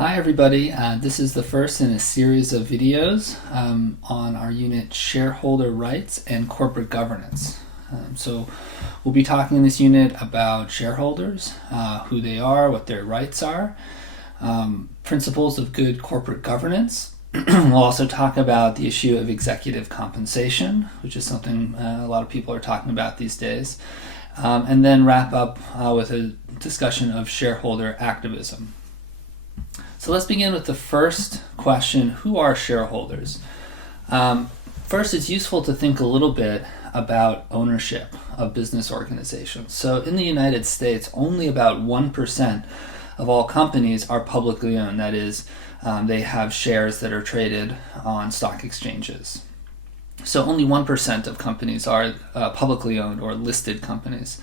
Hi everybody, this is the first in a series of videos on our unit Shareholder Rights and Corporate Governance. So we'll be talking in this unit about shareholders, who they are, what their rights are, principles of good corporate governance. We'll also talk about the issue of executive compensation, which is something a lot of people are talking about these days, and then wrap up with a discussion of shareholder activism. So let's begin with the first question: who are shareholders? First, it's useful to think a little bit about ownership of business organizations. So in the United States, only about 1% of all companies are publicly owned. That is, they have shares that are traded on stock exchanges. So only 1% of companies are publicly owned or listed companies.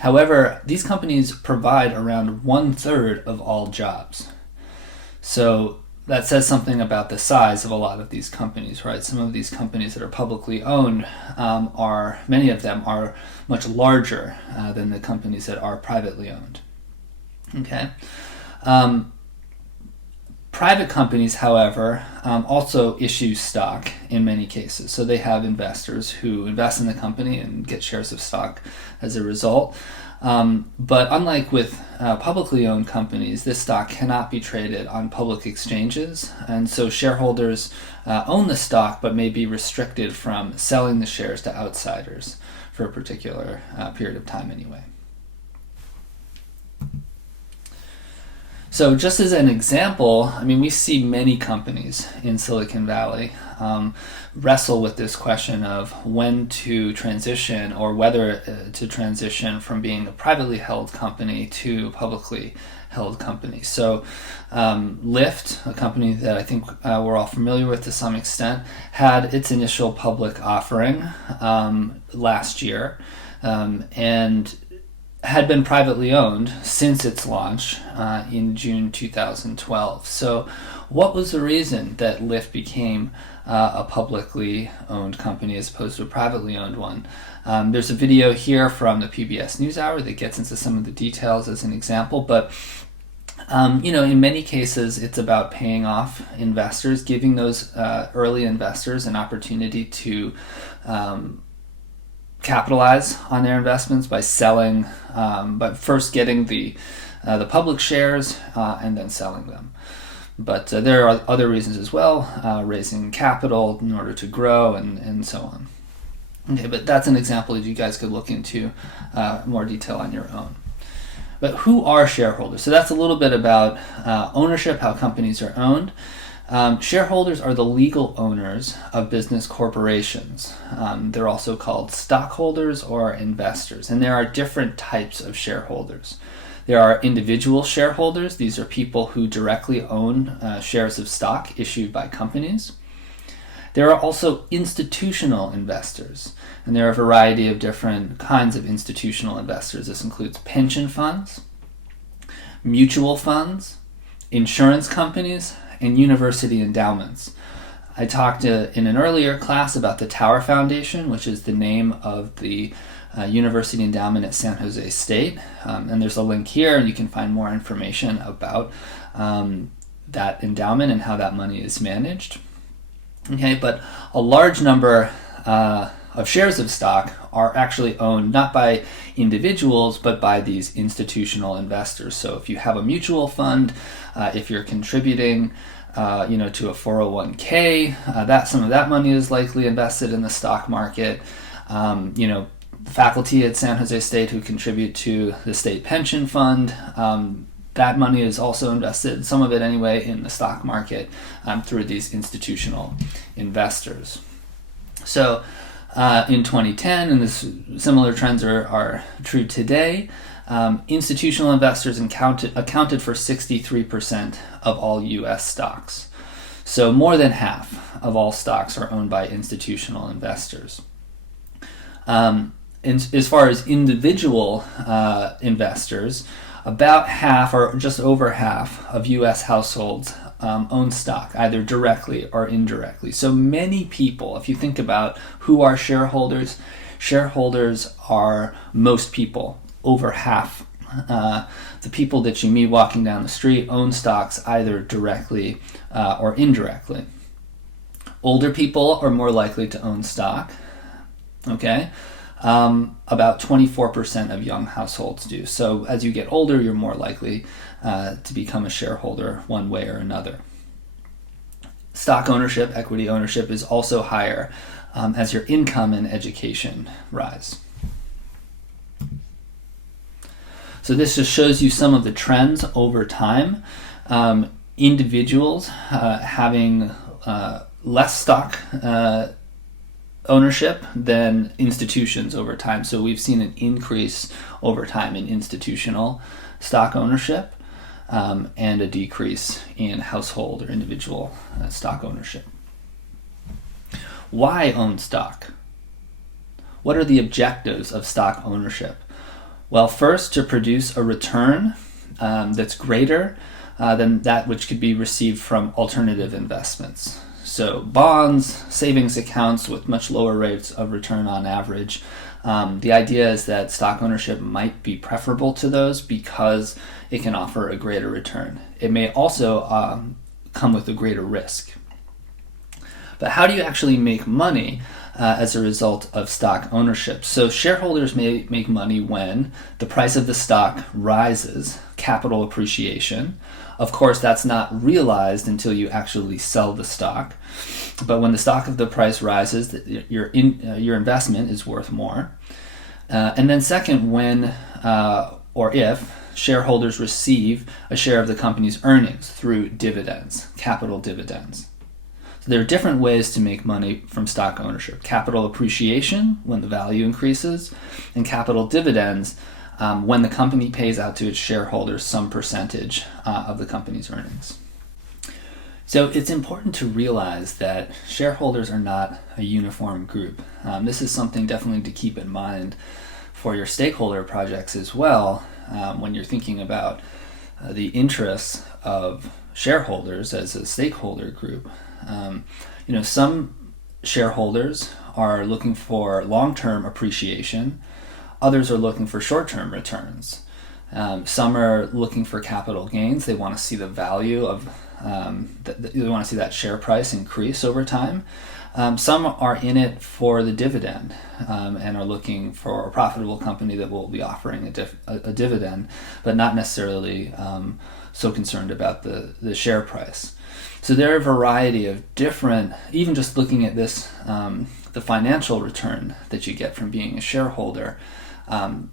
However, these companies provide around 1/3 of all jobs. So that says something about the size of a lot of these companies, right? Some of these companies that are publicly owned many of them are much larger than the companies that are privately owned. Okay. Private companies, however, also issue stock in many cases. So they have investors who invest in the company and get shares of stock as a result. But unlike with publicly owned companies, this stock cannot be traded on public exchanges, and so shareholders own the stock but may be restricted from selling the shares to outsiders for a particular period of time anyway. So just as an example, we see many companies in Silicon Valley wrestle with this question of when to transition or whether to transition from being a privately held company to a publicly held company. So Lyft, a company that I think we're all familiar with to some extent, had its initial public offering last year and had been privately owned since its launch in June 2012. So what was the reason that Lyft became a publicly owned company as opposed to a privately owned one? There's a video here from the PBS NewsHour that gets into some of the details as an example, but in many cases it's about paying off investors, giving those early investors an opportunity to capitalize on their investments by selling, but first getting the public shares and then selling them. But there are other reasons as well, raising capital in order to grow and so on. Okay, but that's an example that you guys could look into more detail on your own. But who are shareholders? So that's a little bit about ownership, how companies are owned. Shareholders are the legal owners of business corporations. They're also called stockholders or investors, and there are different types of shareholders. There are individual shareholders. These are people who directly own shares of stock issued by companies. There are also institutional investors, and there are a variety of different kinds of institutional investors. This includes pension funds, mutual funds, insurance companies, and university endowments. I talked in an earlier class about the Tower Foundation, which is the name of the university endowment at San Jose State. And there's a link here, and you can find more information about that endowment and how that money is managed. Okay, but a large number of shares of stock are actually owned not by individuals but by these institutional investors. So if you have a mutual fund, if you're contributing to a 401k, some of that money is likely invested in the stock market. Faculty at San Jose State who contribute to the state pension fund, that money is also invested, some of it anyway, in the stock market through these institutional investors. So in 2010, and similar trends are true today, institutional investors accounted for 63% of all U.S. stocks. So more than half of all stocks are owned by institutional investors. As far as individual investors, about half or just over half of U.S. households own stock, either directly or indirectly. So many people, if you think about who are shareholders, shareholders are most people. Over half the people that you meet walking down the street own stocks either directly or indirectly. Older people are more likely to own stock. Okay, about 24% of young households do. So as you get older, you're more likely to become a shareholder one way or another. Stock ownership, equity ownership, is also higher as your income and education rise. So this just shows you some of the trends over time. Individuals having less stock ownership than institutions over time. So we've seen an increase over time in institutional stock ownership and a decrease in household or individual stock ownership. Why own stock? What are the objectives of stock ownership? Well, first, to produce a return that's greater than that which could be received from alternative investments. So bonds, savings accounts with much lower rates of return on average. The idea is that stock ownership might be preferable to those because it can offer a greater return. It may also come with a greater risk. But how do you actually make money as a result of stock ownership? So shareholders may make money when the price of the stock rises, capital appreciation. Of course, that's not realized until you actually sell the stock. But when the stock of the price rises, your investment is worth more. And then second, when or if shareholders receive a share of the company's earnings through dividends, capital dividends. So there are different ways to make money from stock ownership. Capital appreciation, when the value increases, and capital dividends, when the company pays out to its shareholders some percentage of the company's earnings. So it's important to realize that shareholders are not a uniform group. This is something definitely to keep in mind for your stakeholder projects as well, when you're thinking about the interests of shareholders as a stakeholder group. Some shareholders are looking for long-term appreciation. Others are looking for short-term returns. Some are looking for capital gains. They want to see the value of, they want to see that share price increase over time. Some are in it for the dividend and are looking for a profitable company that will be offering a dividend, but not necessarily so concerned about the share price. So there are a variety of different, even just looking at this, the financial return that you get from being a shareholder,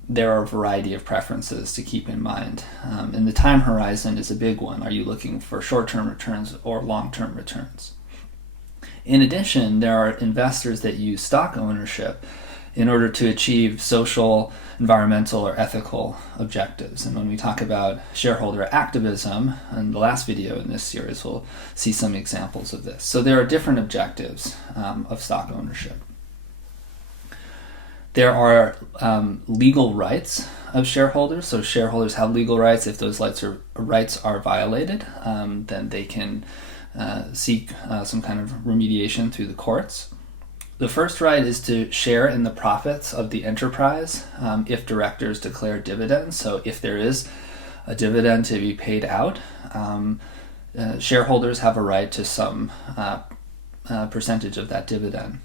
there are a variety of preferences to keep in mind. And the time horizon is a big one. Are you looking for short-term returns or long-term returns? In addition, there are investors that use stock ownership in order to achieve social, environmental, or ethical objectives. And when we talk about shareholder activism, in the last video in this series, we'll see some examples of this. So there are different objectives of stock ownership. There are legal rights of shareholders. So shareholders have legal rights. If those rights are violated, then they can seek some kind of remediation through the courts. The first right is to share in the profits of the enterprise if directors declare dividends. So if there is a dividend to be paid out, shareholders have a right to some percentage of that dividend.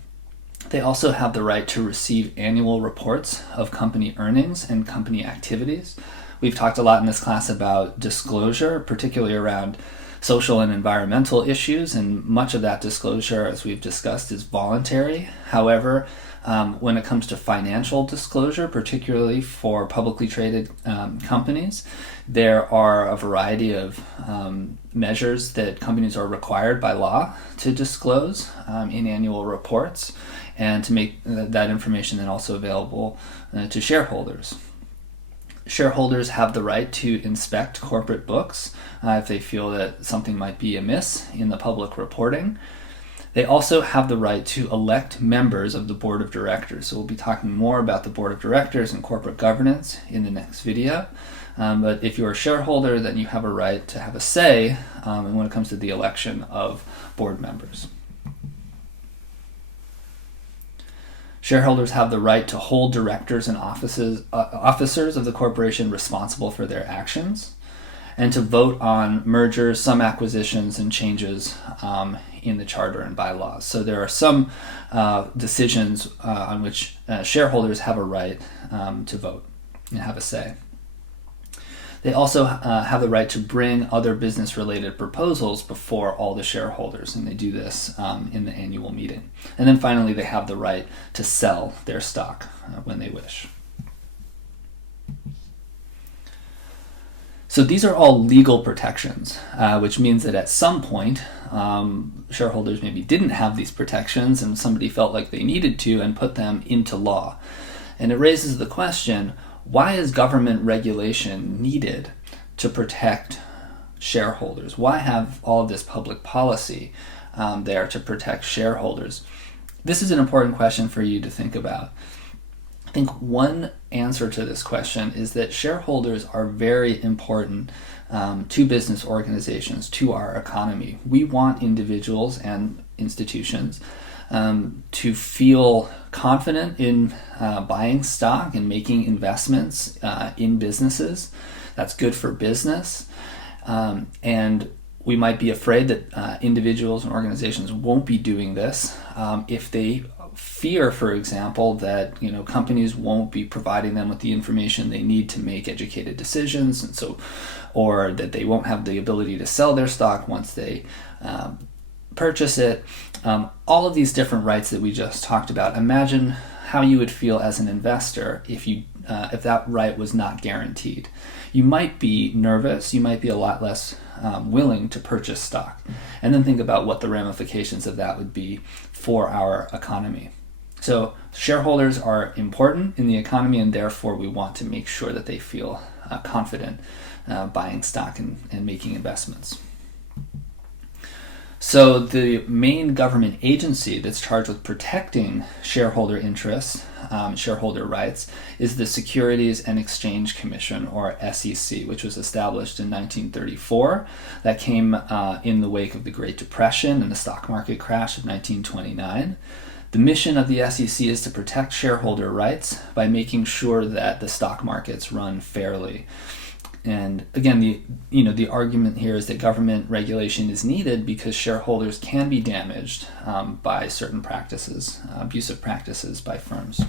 They also have the right to receive annual reports of company earnings and company activities. We've talked a lot in this class about disclosure, particularly around social and environmental issues, and much of that disclosure, as we've discussed, is voluntary. However, when it comes to financial disclosure, particularly for publicly traded companies, there are a variety of measures that companies are required by law to disclose in annual reports, and to make that information then also available to shareholders. Shareholders have the right to inspect corporate books if they feel that something might be amiss in the public reporting. They also have the right to elect members of the board of directors. So we'll be talking more about the board of directors and corporate governance in the next video. But if you're a shareholder, then you have a right to have a say when it comes to the election of board members. Shareholders have the right to hold directors and officers of the corporation responsible for their actions, and to vote on mergers, some acquisitions, and changes in the charter and bylaws. So there are some decisions on which shareholders have a right to vote and have a say. They also have the right to bring other business-related proposals before all the shareholders, and they do this in the annual meeting. And then finally, they have the right to sell their stock when they wish. So these are all legal protections, which means that at some point, shareholders maybe didn't have these protections and somebody felt like they needed to and put them into law. And it raises the question, why is government regulation needed to protect shareholders? Why have all of this public policy there to protect shareholders? This is an important question for you to think about. I think one answer to this question is that shareholders are very important to business organizations, to our economy. We want individuals and institutions to feel confident in buying stock and making investments in businesses. That's good for business. And we might be afraid that individuals and organizations won't be doing this if they fear, for example, that companies won't be providing them with the information they need to make educated decisions, and so, or that they won't have the ability to sell their stock once they purchase it. All of these different rights that we just talked about. Imagine how you would feel as an investor if that right was not guaranteed. You might be nervous. You might be a lot less willing to purchase stock. And then think about what the ramifications of that would be for our economy. So shareholders are important in the economy, and therefore we want to make sure that they feel confident buying stock and making investments. So the main government agency that's charged with protecting shareholder interests, shareholder rights, is the Securities and Exchange Commission, or SEC, which was established in 1934. That came in the wake of the Great Depression and the stock market crash of 1929. The mission of the SEC is to protect shareholder rights by making sure that the stock markets run fairly. And again, the argument here is that government regulation is needed because shareholders can be damaged by certain practices, abusive practices by firms.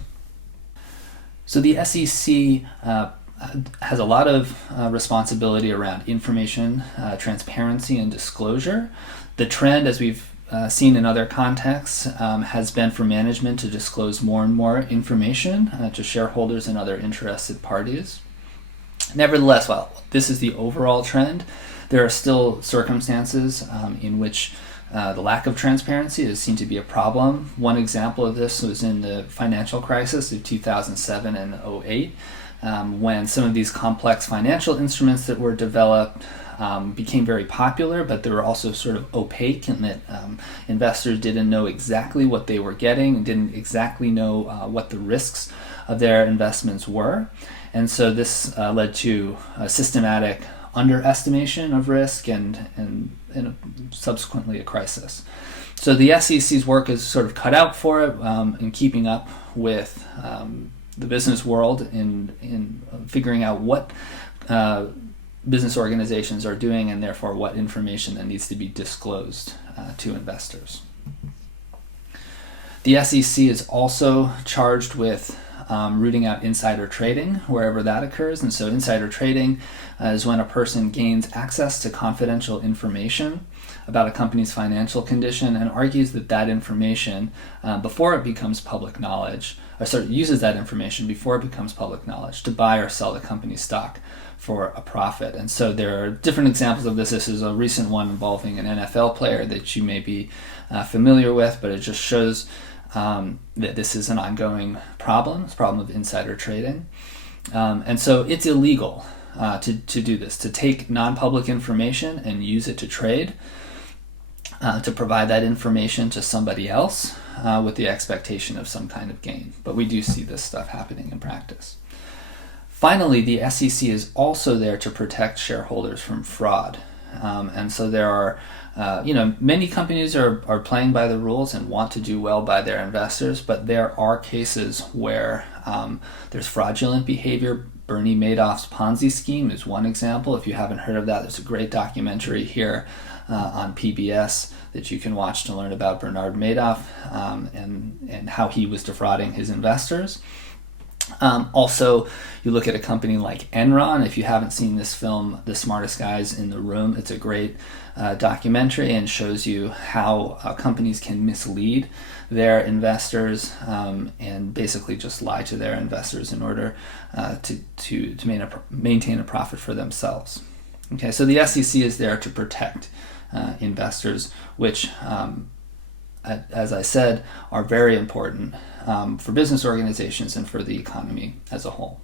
So the SEC has a lot of responsibility around information, transparency, and disclosure. The trend, as we've seen in other contexts, has been for management to disclose more and more information to shareholders and other interested parties. Nevertheless, while this is the overall trend, there are still circumstances in which the lack of transparency is seen to be a problem. One example of this was in the financial crisis of 2007 and 2008, when some of these complex financial instruments that were developed became very popular, but they were also sort of opaque in that investors didn't know exactly what they were getting and didn't exactly know what the risks of their investments were. And so this led to a systematic underestimation of risk and subsequently a crisis. So the SEC's work is sort of cut out for it in keeping up with the business world in figuring out what business organizations are doing and therefore what information that needs to be disclosed to investors. The SEC is also charged with rooting out insider trading wherever that occurs. And so insider trading is when a person gains access to confidential information about a company's financial condition and argues that information, before it becomes public knowledge, uses that information before it becomes public knowledge to buy or sell the company's stock for a profit. And so there are different examples of this. This is a recent one involving an NFL player that you may be familiar with, but it just shows that this is an ongoing problem. It's a problem of insider trading. And so it's illegal to do this, to take non-public information and use it to trade, to provide that information to somebody else with the expectation of some kind of gain. But we do see this stuff happening in practice. Finally, the SEC is also there to protect shareholders from fraud. And so there are, many companies are playing by the rules and want to do well by their investors, but there are cases where there's fraudulent behavior. Bernie Madoff's Ponzi scheme is one example. If you haven't heard of that, there's a great documentary here on PBS that you can watch to learn about Bernard Madoff and how he was defrauding his investors. Also, you look at a company like Enron. If you haven't seen this film, The Smartest Guys in the Room, it's a great documentary and shows you how companies can mislead their investors and basically just lie to their investors in order to maintain a profit for themselves. Okay, so the SEC is there to protect investors, which, as I said, are very important for business organizations and for the economy as a whole.